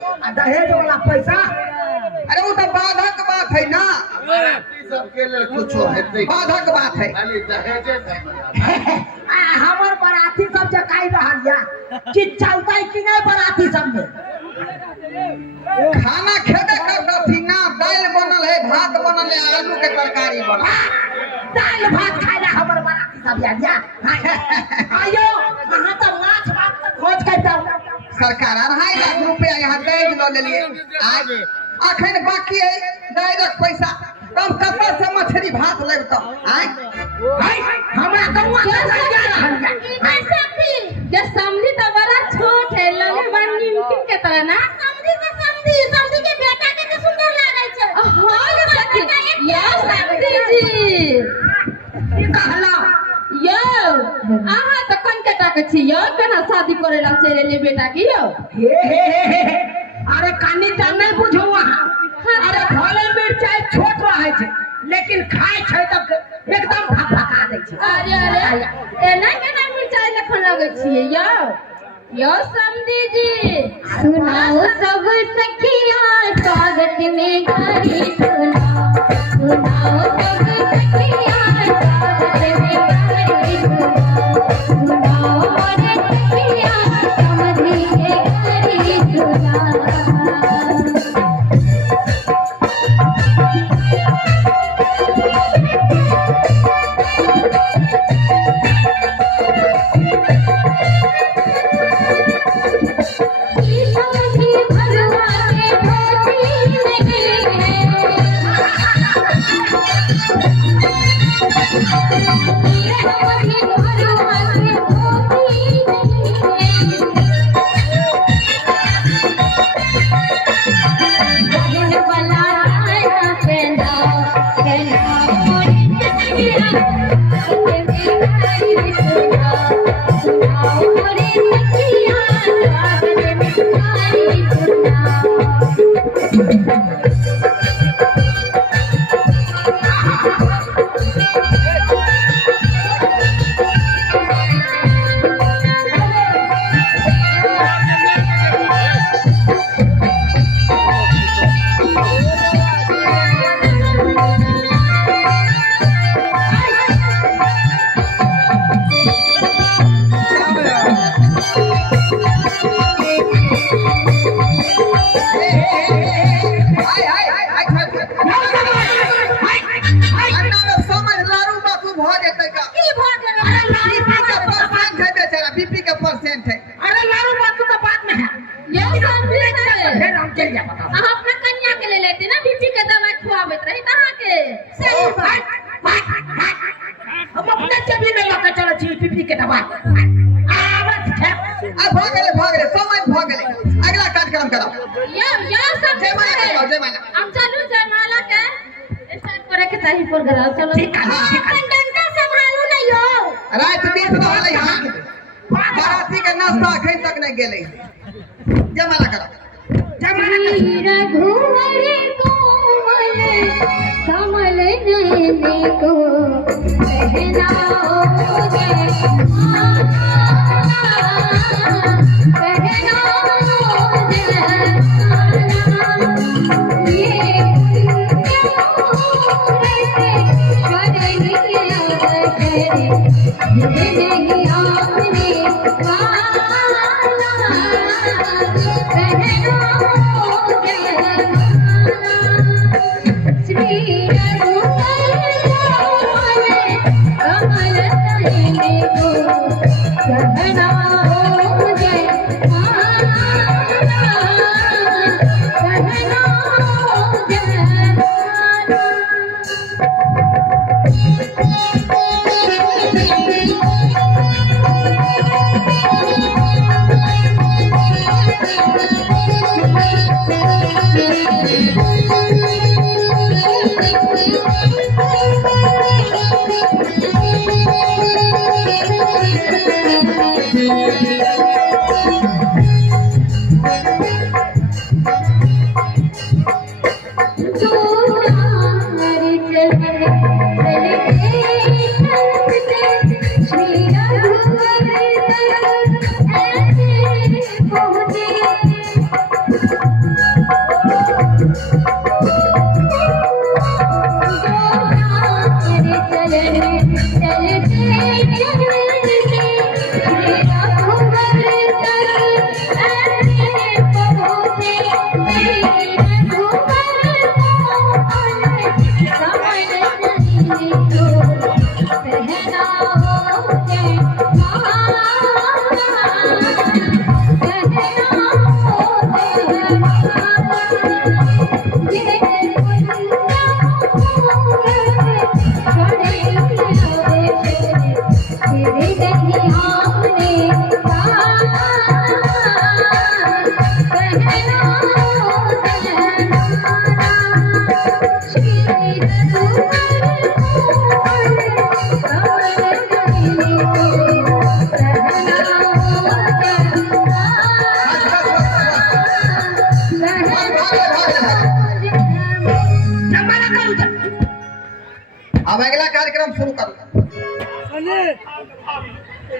दहेज वाला पैसा अरे वो तो बाधक बात है ना, सबके लिए कुछ है बाधक बात है। खाली दहेजे है। हमर बराती सब जकाई रहल या कि चलता कि नहीं बराती सब में खाना खेबे करता थी ना, दाल बनल है, भात बनल है, आलू के तरकारी बनल। दाल भात खाइला हमर बराती सब या आयो वहां तो माछ भात खोज के जाओ। सरकार 2.5 लाख रुपया यहाँ दहेज लो लेलिए, आज अखन बाकी है दहेजक पैसा, तब कतऽ से मछली भात लेबतो आय हमरा कौआ के जा रहल या ऐसा भी ये समझी तो बड़ा छोट है, लगे बड़ निमकिन के तरह ना। समझी के बेटा के सुंदर लागे छै। हां ये सखी यो समझी जी ई कहला यो आहा तो कन के टाके छी यो, केना शादी करे ला चले ले बेटा की यो। हे अरे कानी त नहीं बुझो वहां। अरे भले मिर्चाई छोट रहे छै लेकिन खाए छै त एकदम भका दै छै। अरे एना केना मिर्चाई लखन लगे छी यो समझी जी। सुनाओ सब सखिया स्वागत में गाड़ी सुनाओ सब सखिया स्वागत में गाड़ी सुनाओ रे सखिया समझी के गाड़ी सुनाओ। अगला कार्यक्रम करो। सब जयमाला हम चलू जयमाला के स्टार्ट करे के चाहिए प्रोग्राम। चलो ठीक है डंडा संभालू नहीं हो। रात बीत रहल है यहाँ, बाराती के नाश्ता अखन तक नहीं गेले। जयमाला करो। रघुवर कोमल कमल नयन को पहनाओ श्री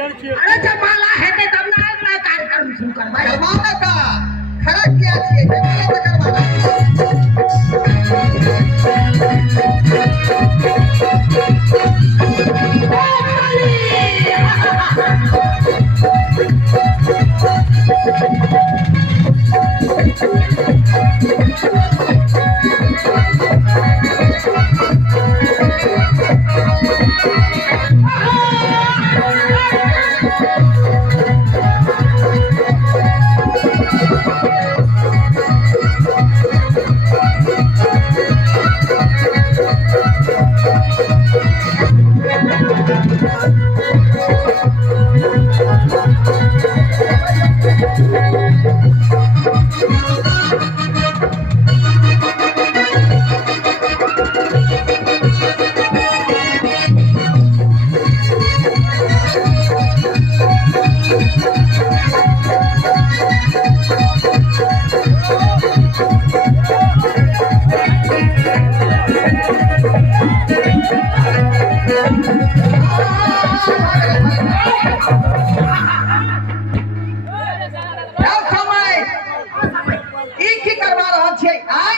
अरे जब माला है तो तब ना अगला कार्यक्रम शुरू करवाए करवाना का खड़ा किया छिए जमाना तो करवाना क्या समय ई की करवा रहल छिए आय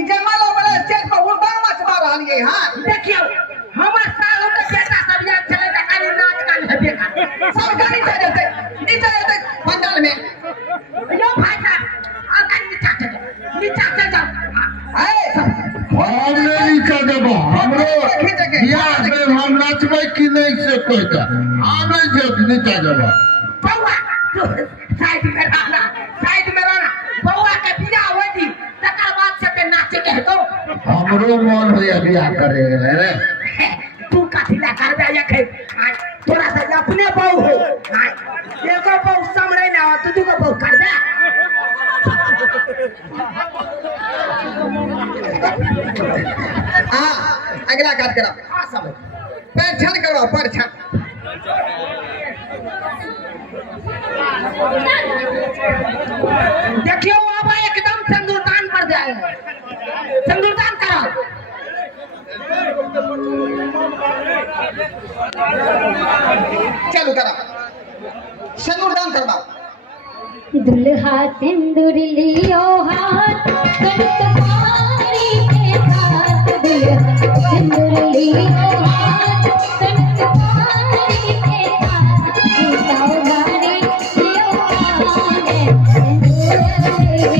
ई जमाना वाला स्टेज पर उड़बांग मचवा रहल ये हां देखियो हमर सालों के बेटा सब याद चले त खाली नाच गान हेबे कर सब गाड़ी चढ़ जेते नीचे जेते पंडाल में यो भाई साहब आ कन नीचा चल जाओ आए हमने नीचा देबो हमरो बियाह में हम नाचबै कि नहीं से कोई का आबै जे नीचा देबो बउआ साइड में रहना बउआ के बियाह होती तकर बाद से ते नाचे के हेतो हमरो मन होया बियाह करे रे तू काथिला करबे या खे तोरा से अपने बहू हो एगो बहू समरे ना तू दूगो बहू कर दे हां अगला काट करो हां सब पैर करो पैर छन देखियो अब एकदम सिंदूरदान पर जाए सिंदूरदान करो चलो करो सिंदूरदान करवा दुल्हा सिंदूर लियो हाथ कंठमारी के साथ दुल्हा सिंदूर लियो हाथ कंठमारी के साथ सीताओ गाने लियो आने सिंदूर लियो